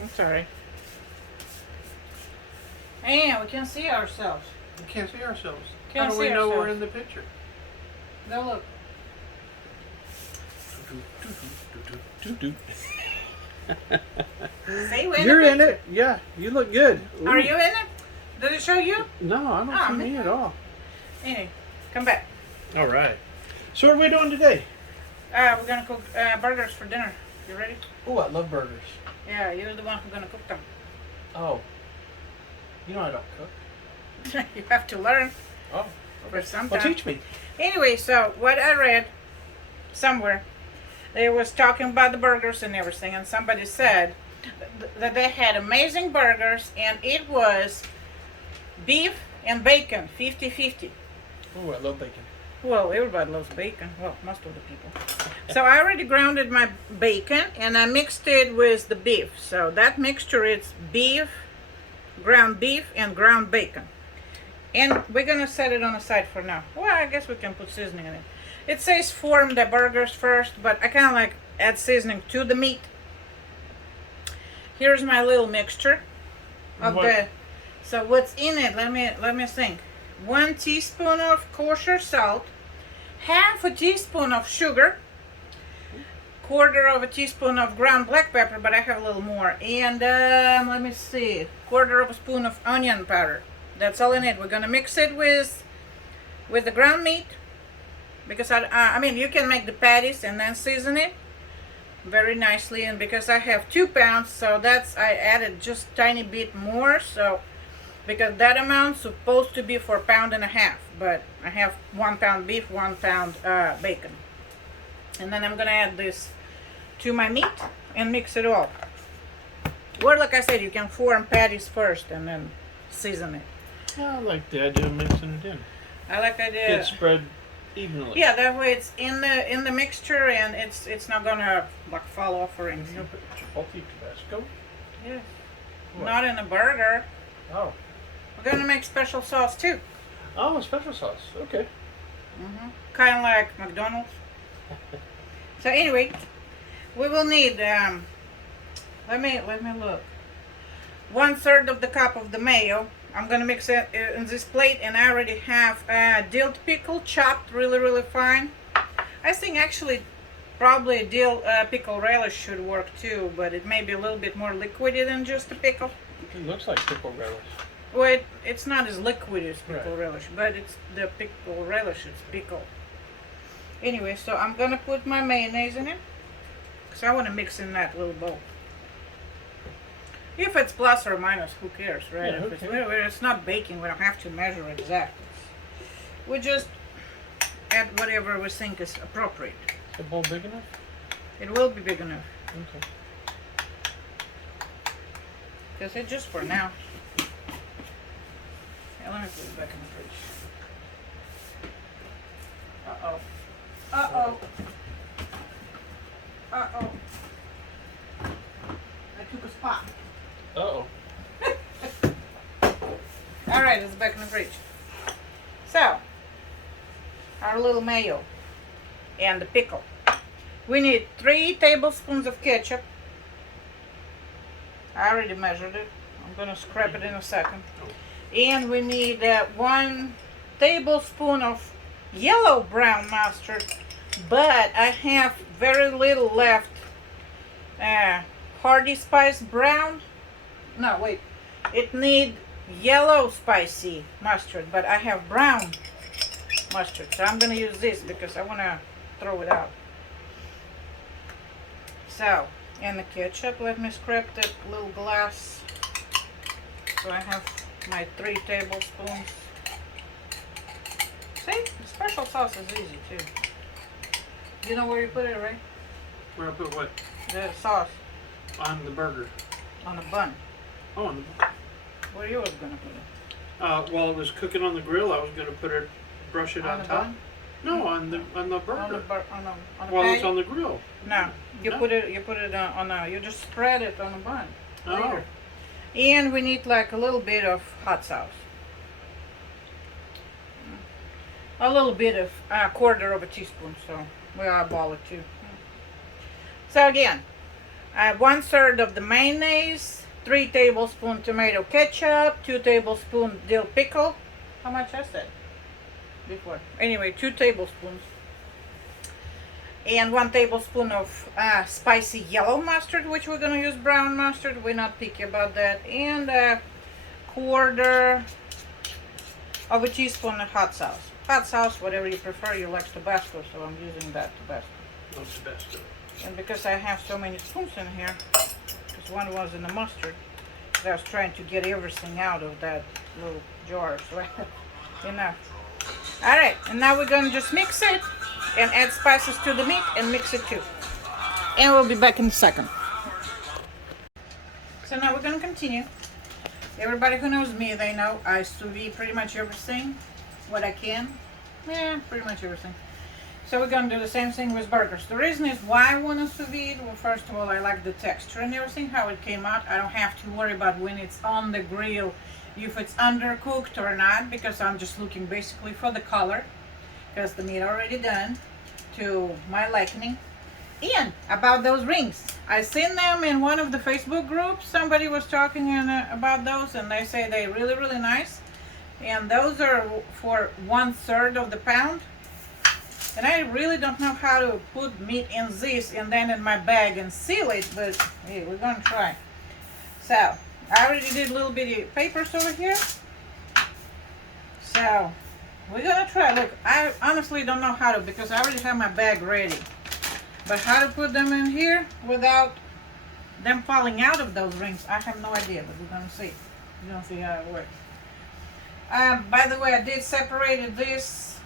I'm sorry. And we can see ourselves. We can't see ourselves. Can't How do see we know we're ourselves. in the picture? Go look. See, we're You're in in the it. Yeah, you look good. picture. Are you in it? Did it show you? No, I don't Oh, see man. me at all. Anyway, come back. All right. So what are we doing today? We're gonna cook burgers for dinner. You ready? Oh, I love burgers. Yeah, you're the one who's gonna cook them. Oh. You know I don't cook. You have to learn Oh. for some Well, time. teach me. Anyway, so what I read somewhere, they was talking about the burgers and everything, and somebody said that they had amazing burgers, and it was beef and bacon, 50-50. Oh, I love bacon. Well, everybody loves bacon. Well, most of the people. So I already grounded my bacon, and I mixed it with the beef. So that mixture is beef, ground beef, and ground bacon. And we're gonna set it on the side for now. Well, I guess we can put seasoning in it. It says form the burgers first, but I kind of like add seasoning to the meat. Here's my little mixture of the. So what's in it? Let me think. 1 teaspoon of kosher salt, half a teaspoon of sugar, quarter of a teaspoon of ground black pepper, but I have a little more, and let me see, quarter of a spoon of onion powder. That's all in it. We're gonna mix it with the ground meat, because I mean you can make the patties and then season it very nicely, and because I have 2 pounds, so that's I added just tiny bit more, so because that amount's supposed to be for 1.5 pounds, but I have 1 pound beef, 1 pound bacon, and then I'm gonna add this to my meat and mix it all. Or like I said, you can form patties first and then season it. I like the idea of mixing it in. I like the idea. Get spread evenly. Yeah, that way it's in the mixture, and it's not gonna like fall off or You anything. gonna put Chipotle Tabasco? Yeah. What? Not in a burger. Oh. We're gonna make special sauce too. Oh, special sauce. Okay. Kind of like McDonald's. So anyway, we will need let me look. 1/3 of the cup of the mayo. I'm gonna mix it in this plate, and I already have dill pickle chopped really fine. I think actually probably dill pickle relish should work too, but it may be a little bit more liquidy than just a pickle. It looks like pickle relish. Well, it's not as liquid as pickle Right. relish, but it's the pickle relish, it's pickle. Anyway, so I'm gonna put my mayonnaise in it, because I want to mix in that little bowl. If it's plus or minus, who cares, right? Yeah, who If cares? it's not baking, we don't have to measure exactly. We just add whatever we think is appropriate. Is the bowl big enough? It will be big enough, Okay. because it's just for now. Yeah, let me put it back in the fridge. Uh-oh. Uh-oh. Uh-oh. I took a spot. Uh-oh. Alright, it's back in the fridge. So, our little mayo and the pickle. We need 3 tablespoons of ketchup. I already measured it. I'm going to scrap it in a second. And we need 1 tablespoon of yellow brown mustard, but I have very little left. Hardy spice brown. No, wait. It need yellow spicy mustard, but I have brown mustard, so I'm gonna use this because I wanna throw it out. So, and the ketchup, let me scrape that little glass. So I have my 3 tablespoons. See, the special sauce is easy too. You know where you put it, right? Where I put what? The sauce On the burger. on the bun. Oh, on Where you was gonna put it? while it was cooking on the grill, I was gonna brush it on the top. bun? No, on the On the burger. on the While it's patty? on the grill. No, you No? put it on a. You just spread it on a bun. Oh. Later. And we need like a little bit of hot sauce. A little bit of quarter of a teaspoon, so we eyeball it too. So again, 1/3 of the mayonnaise, 3 tablespoons tomato ketchup, 2 tablespoons dill pickle. How much I said before? Anyway, 2 tablespoons. And 1 tablespoon of spicy yellow mustard, which we're gonna use brown mustard. We're not picky about that. And a 1/4 of a teaspoon of hot sauce. Hot sauce, whatever you prefer. You like Tabasco, so I'm using that Tabasco. No Tabasco. And because I have so many spoons in here, because one was in the mustard, I was trying to get everything out of that little jar, so enough. All right, and now we're gonna just mix it and add spices to the meat and mix it too. And we'll be back in a second. So now we're gonna continue. Everybody who knows me, they know I sous vide pretty much everything, what I can. Yeah, pretty much everything. So we're gonna do the same thing with burgers. The reason is why I want to sous vide. Well, first of all, I like the texture and everything, how it came out. I don't have to worry about when it's on the grill, if it's undercooked or not, because I'm just looking basically for the color, because the meat already done to my liking. And about those rings, I seen them in one of the Facebook groups. Somebody was talking about those, and they say they're really, really nice. And those are for 1/3 of the pound. And I really don't know how to put meat in this and then in my bag and seal it, but hey, we're gonna try. So I already did a little bitty papers over here. So we're gonna try. Look, I honestly don't know how to, because I already have my bag ready. But how to put them in here without them falling out of those rings, I have no idea, but we're gonna see. We're gonna see how it works. By the way, I did separate this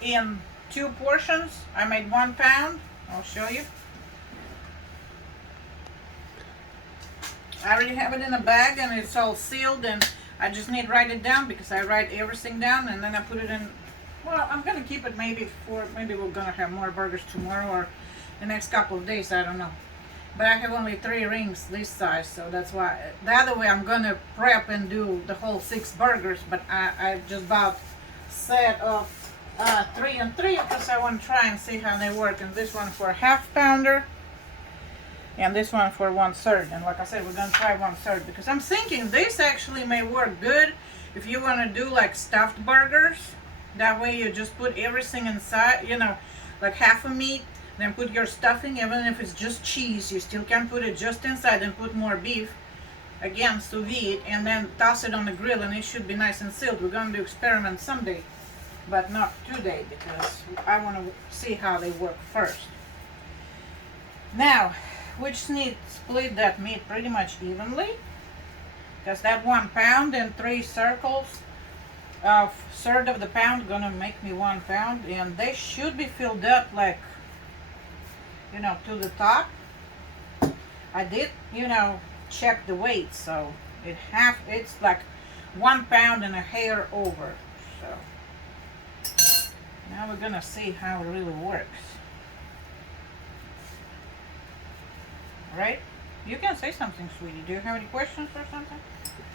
in 2 portions. I made 1 pound. I'll show you. I already have it in a bag and it's all sealed, and I just need to write it down, because I write everything down and then I put it in. Well, I'm gonna keep it maybe we're gonna have more burgers tomorrow or the next couple of days, I don't know. But I have only 3 rings this size, so that's why. The other way I'm gonna prep and do the whole 6 burgers, but I just bought a set of 3 and 3 because I want to try and see how they work. And this one for a 1/2 pounder and this one for 1/3. And like I said, we're gonna try 1/3 because I'm thinking this actually may work good if you want to do like stuffed burgers. That way you just put everything inside, you know, like half a meat, then put your stuffing. Even if it's just cheese, you still can put it just inside and put more beef, again sous vide, and then toss it on the grill, and it should be nice and sealed. We're going to do experiment someday, but not today, because I want to see how they work first. Now we just need to split that meat pretty much evenly, because that 1 pound and 3 circles of 1/3 of the pound gonna make me 1 pound, and they should be filled up, like, you know, to the top. I did, you know, check the weight, so it's like 1 pound and a hair over. So now we're gonna see how it really works. Right? You can say something, sweetie. Do you have any questions or something?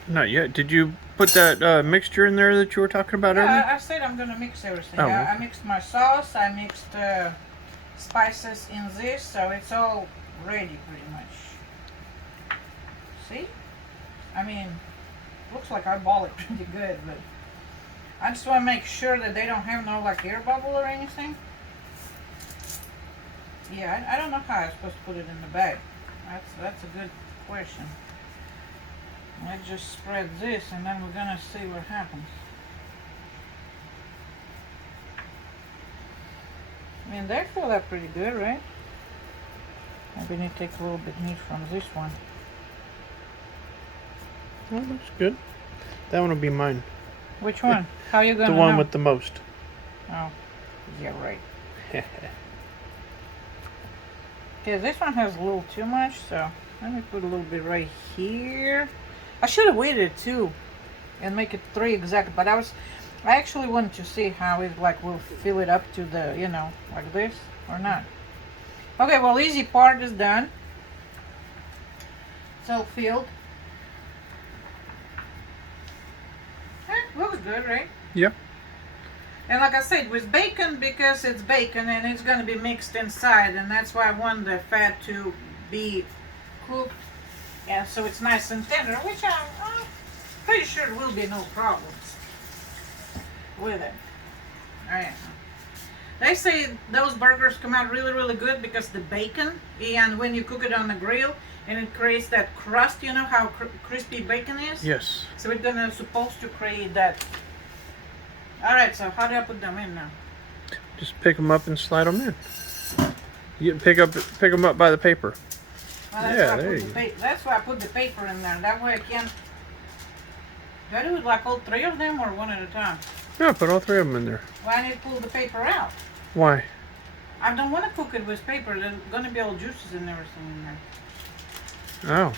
Not yet. Did you put that mixture in there that you were talking about earlier? Yeah, I said I'm gonna mix everything. Oh, I okay. mixed my sauce. I mixed spices in this, so it's all ready pretty much. See? I mean, looks like I ball it pretty good, but I just want to make sure that they don't have no like air bubble or anything. Yeah, I don't know how I'm supposed to put it in the bag. That's a good question. Let's just spread this and then we're gonna see what happens. I mean, they fill up pretty good, right? Maybe need to take a little bit meat from this one. That looks good. That one will be mine. Which one? How you gonna The one know? with the most. Oh, yeah, right. Okay, this one has a little too much, so let me put a little bit right here. I should have waited too and make it 3 exact, but I actually wanted to see how it like will fill it up to the, you know, like this or not. Okay, well, easy part is done. It's all filled. Looks good, right? Yep. And like I said, with bacon, because it's bacon and it's going to be mixed inside, and that's why I want the fat to be cook, and so it's nice and tender, which I'm pretty sure will be no problems with it. Alright. They say those burgers come out really, really good because the bacon, and when you cook it on the grill, and it creates that crust, you know how crispy bacon is? Yes. So it's supposed to create that. Alright, so how do I put them in now? Just pick them up and slide them in. You pick them up by the paper. Well, that's Yeah, why there you go. That's why I put the paper in there. That way I can. Do I do it like all 3 of them or one at a time? Yeah, put all 3 of them in there. Well, I need to pull the paper out. Why? I don't want to cook it with paper. There's going to be all juices and everything in there. Oh.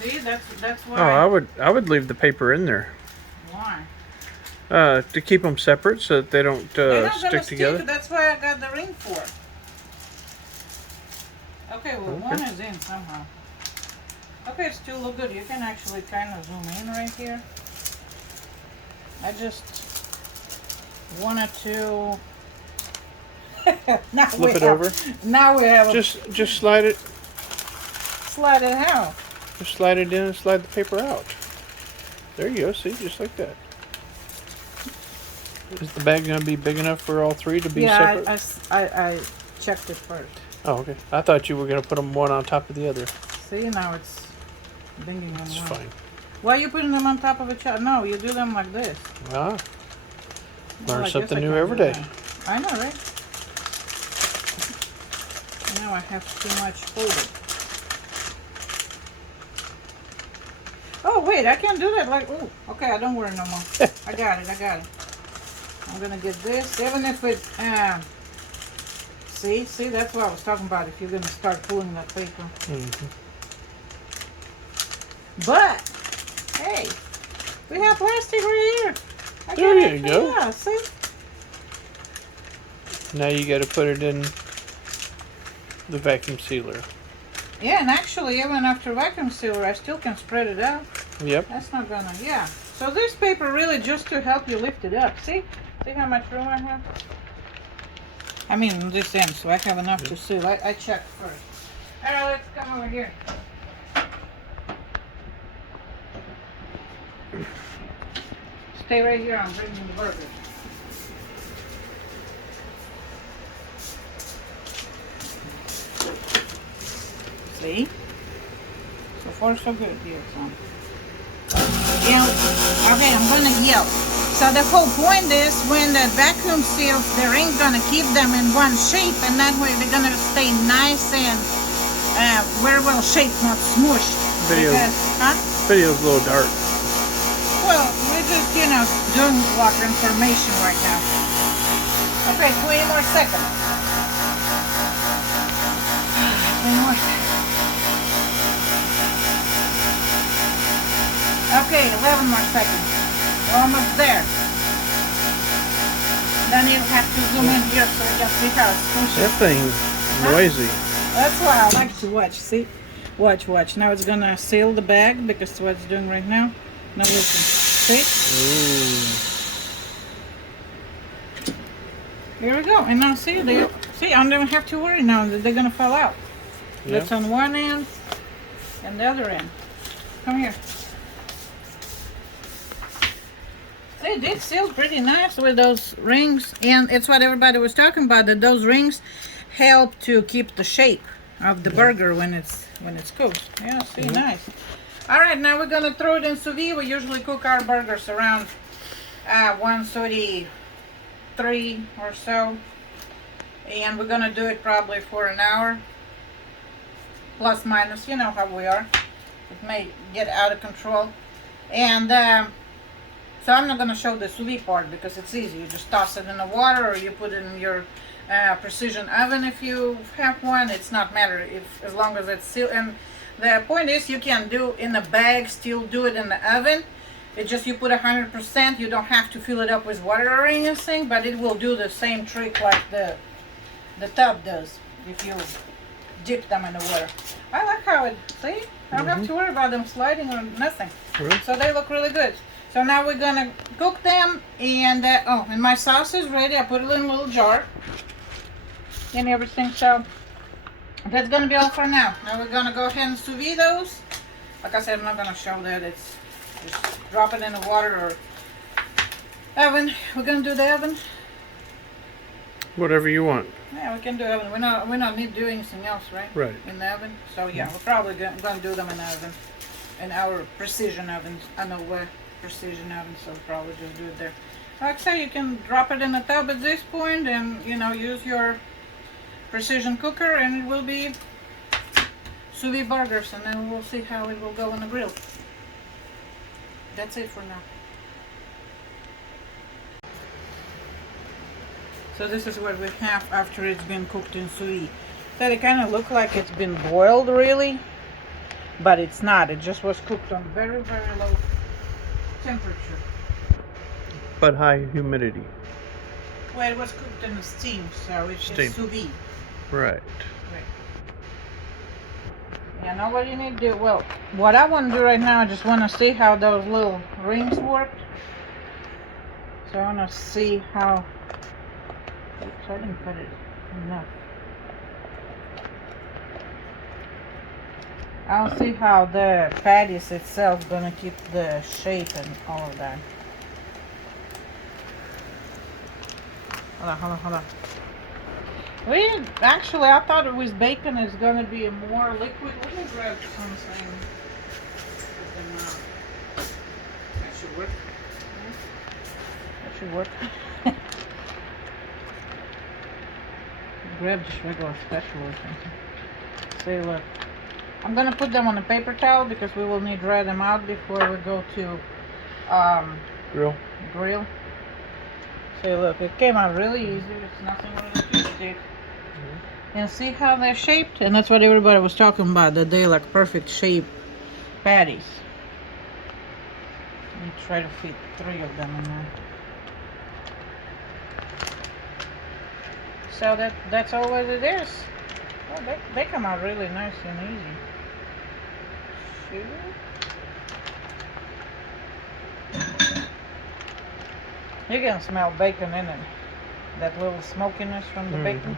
See, that's why. Oh, I would leave the paper in there. Why? To keep them separate so that they don't They're not stick gonna together. Stick. That's why I got the ring for it. Okay, well, Okay. one is in somehow. Okay, it still look good. You can actually kind of zoom in right here. I just wanted to. Now Flip it over. Now we have. Just slide it. Slide it out. Just slide it in and slide the paper out. There you go. See, just like that. Is the bag gonna be big enough for all 3 to be separate? I checked it first. Oh, okay. I thought you were gonna put them one on top of the other. See, now it's binging on It's one. fine. Why are you putting them on top of each other? No, you do them like this. Ah, Well, learn I something guess I new can every do day. that. I know, right? Now I have too much folded. Oh, wait, I can't do that. Like, oh, okay, I don't worry no more. I got it. I'm gonna get this, even if it, see, that's what I was talking about, if you're gonna start pulling that paper. Mm-hmm. But, hey, we have plastic right here. There you go. Yeah, see? Now you got to put it in the vacuum sealer. Yeah, and actually, even after vacuum sealer, I still can spread it out. Yep. That's not gonna, yeah. So this paper really just to help you lift it up. See how much room I have? I mean, on this end, so I have enough to seal. I checked first. All right, let's come over here. Stay right here, I'm bringing the burger. See? So far, so good here, son. Yeah, okay, I'm gonna yell. So the whole point is when the vacuum seals, the ring's gonna keep them in one shape, and that way they're gonna stay nice and very well shaped, not smushed. Video's a little dark. Well, we're just, doing like information right now. Okay, 20 more seconds. 20 more seconds. Okay, 11 more seconds. We're almost there. Then you'll have to zoom in here so you can see how it smooshes. That thing's noisy. That's why I like to watch. See? Watch. Now it's gonna seal the bag because that's what it's doing right now. Now listen. See? Ooh. Here we go. And now see, I don't have to worry now that they're gonna fall out. Yeah. That's on one end and the other end. Come here. They did seal pretty nice with those rings, and it's what everybody was talking about, that those rings help to keep the shape of the burger when it's cooked. Yeah, see, nice. All right, now we're gonna throw it in sous vide. We usually cook our burgers around 133 or so, and we're gonna do it probably for an hour, plus minus. You know how we are. It may get out of control, and so I'm not going to show the sous vide part because it's easy. You just toss it in the water, or you put it in your precision oven if you have one. It's not matter as long as it's sealed. And the point is, you can do in a bag, still do it in the oven. It just you put 100%. You don't have to fill it up with water or anything, but it will do the same trick like the tub does if you dip them in the water. I like how it. See, I don't have to worry about them sliding or nothing. So they look really good. So now we're gonna cook them, and and my sauce is ready. I put it in a little jar and everything. So that's gonna be all for now. Now we're gonna go ahead and sous vide those. Like I said, I'm not gonna show that. It's just drop it in the water or oven. We're gonna do the oven. Whatever you want. Yeah, we can do oven. We're not need to do anything else, right? Right. In the oven. So yeah, we're probably gonna do them in the oven, in our precision oven. I know where precision oven, so we'll probably just do it there. Like I say, you can drop it in the tub at this point, and use your precision cooker, and it will be sous vide burgers, and then we'll see how it will go on the grill. That's it for now. So this is what we have after it's been cooked in sous vide. That it kind of look like it's been boiled really, but it's not. It just was cooked on very, very low temperature. But high humidity. Well, it was cooked in the steam, so it's Steam. just sous vide. Right. Yeah, know what you need to do? Well, what I want to do right now, I just want to see how those little rings work. So I want to see how... Oops, I didn't put it enough. I'll see how the patties itself gonna keep the shape and all of that. Hold on. Actually, I thought it was bacon is gonna be more liquid. Let me grab something. That should work. That should work. Grab just regular special or something. See, look. I'm gonna put them on a paper towel because we will need to dry them out before we go to grill. See, look, it came out really easy. It's nothing really twisted. And see how they're shaped? And that's what everybody was talking about, that they like perfect shape patties. Let me try to fit 3 of them in there. So that's all what it is. Oh, they come out really nice and easy. You can smell bacon in it. That little smokiness from the bacon.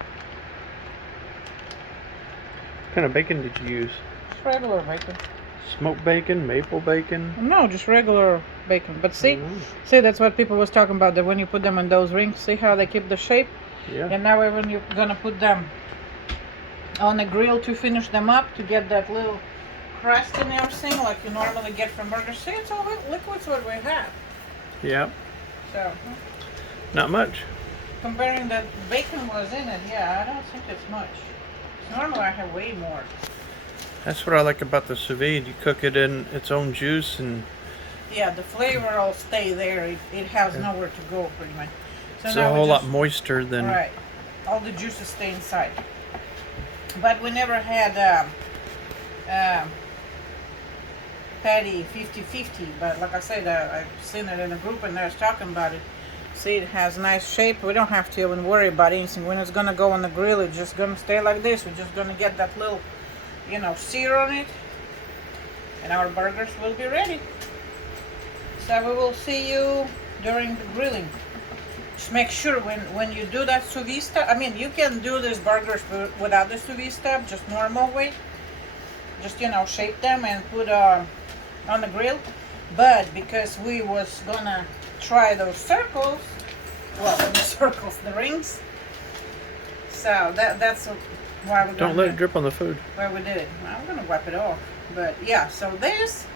What kind of bacon did you use? Just regular bacon. Smoked bacon, maple bacon? No, just regular bacon. But see, that's what people was talking about, that when you put them in those rings, see how they keep the shape? Yeah. And now when you're gonna put them on the grill to finish them up, to get that little crust and everything like you normally get from burgers. See, it's all liquids what we have. Yeah. So not much. Comparing that bacon was in it, yeah, I don't think it's much. Normally I have way more. That's what I like about the sous vide. You cook it in its own juice and... Yeah, the flavor will stay there. It has nowhere to go pretty much. So it's a whole lot moister than... Right. All the juices stay inside. But we never had patty 50-50. But like I said, I've seen it in a group and they was talking about it. See, it has nice shape. We don't have to even worry about anything. When it's going to go on the grill, it's just going to stay like this. We're just going to get that little, sear on it. And our burgers will be ready. So we will see you during the grilling. Just make sure when you do that sous vide stuff, I mean, you can do these burgers without the sous vide stuff, just normal way. Just, shape them and put on the grill. But because we was gonna try those circles, the rings. So that's why we don't let it drip on the food. Why we did it. Well, I'm gonna wipe it off. But yeah, so this,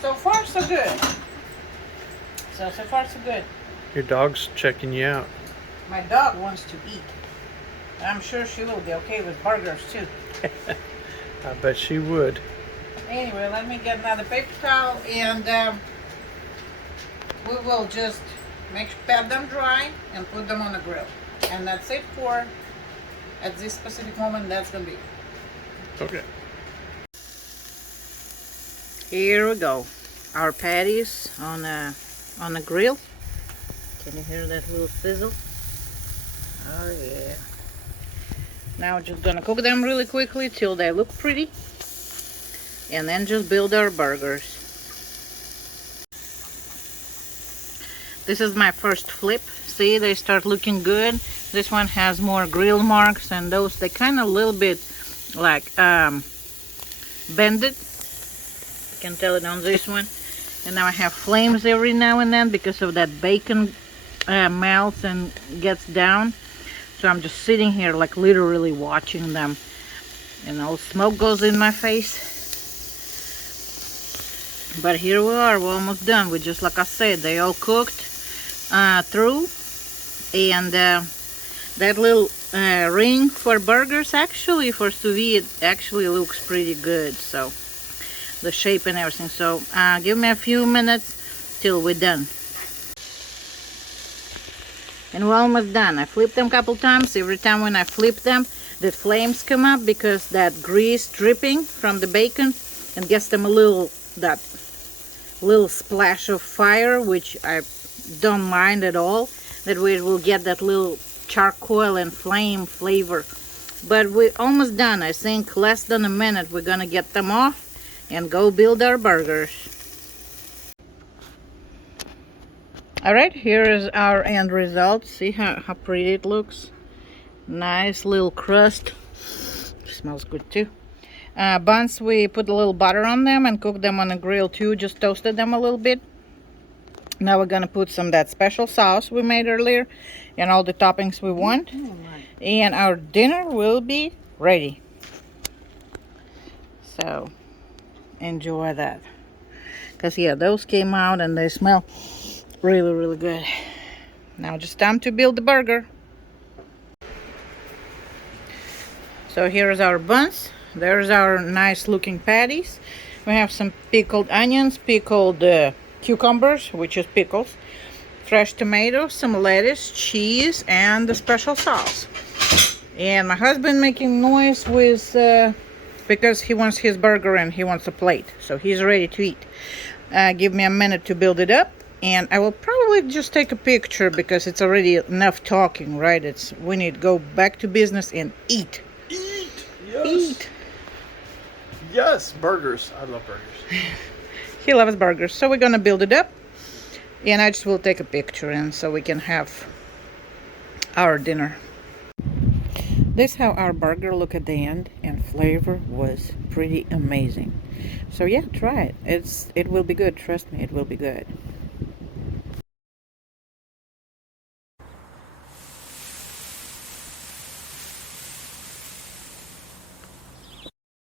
so far so good. So far so good. Your dog's checking you out. My dog wants to eat. I'm sure she will be okay with burgers too. I bet she would. Anyway, let me get another paper towel and we will just pat them dry and put them on the grill. And that's it for, at this specific moment, that's gonna be. Okay. Here we go. Our patties on the grill. Can you hear that little sizzle? Oh yeah. Now we're just gonna cook them really quickly till they look pretty. And then just build our burgers. This is my first flip. See, they start looking good. This one has more grill marks, and those, they kind of a little bit like bended. You can tell it on this one. And now I have flames every now and then because of that bacon melts and gets down. So I'm just sitting here like literally watching them. And all smoke goes in my face. But here we are, we're almost done. We just, like I said, they all cooked through. And that little ring for burgers, actually for sous vide, actually looks pretty good. So the shape and everything. So give me a few minutes till we're done. And we're almost done. I flipped them a couple times. Every time when I flip them, the flames come up because that grease dripping from the bacon and gets them a little, that little splash of fire, which I don't mind at all. That way it will get that little charcoal and flame flavor. But we're almost done. I think less than a minute we're gonna get them off and go build our burgers. Alright, here is our end result. See how pretty it looks? Nice little crust. Smells good too. Buns, we put a little butter on them and cooked them on the grill too. Just toasted them a little bit. Now we're gonna put some of that special sauce we made earlier and all the toppings we want. And our dinner will be ready. So enjoy that. Because yeah, those came out and they smell really good. Now just time to build the burger. So here's our buns. There's our nice looking patties. We have some pickled onions, pickled cucumbers, which is pickles, fresh tomatoes, some lettuce, cheese, and the special sauce. And my husband making noise with because he wants his burger and he wants a plate, so he's ready to eat. Give me a minute to build it up, and I will probably just take a picture because it's already enough talking, right? We need to go back to business and eat. Yes. Eat. Yes, burgers. I love burgers. He loves burgers, so we're gonna build it up, and I just will take a picture and so we can have our dinner. This is how our burger look at the end, and flavor was pretty amazing. So yeah, try it. It will be good. Trust me, it will be good.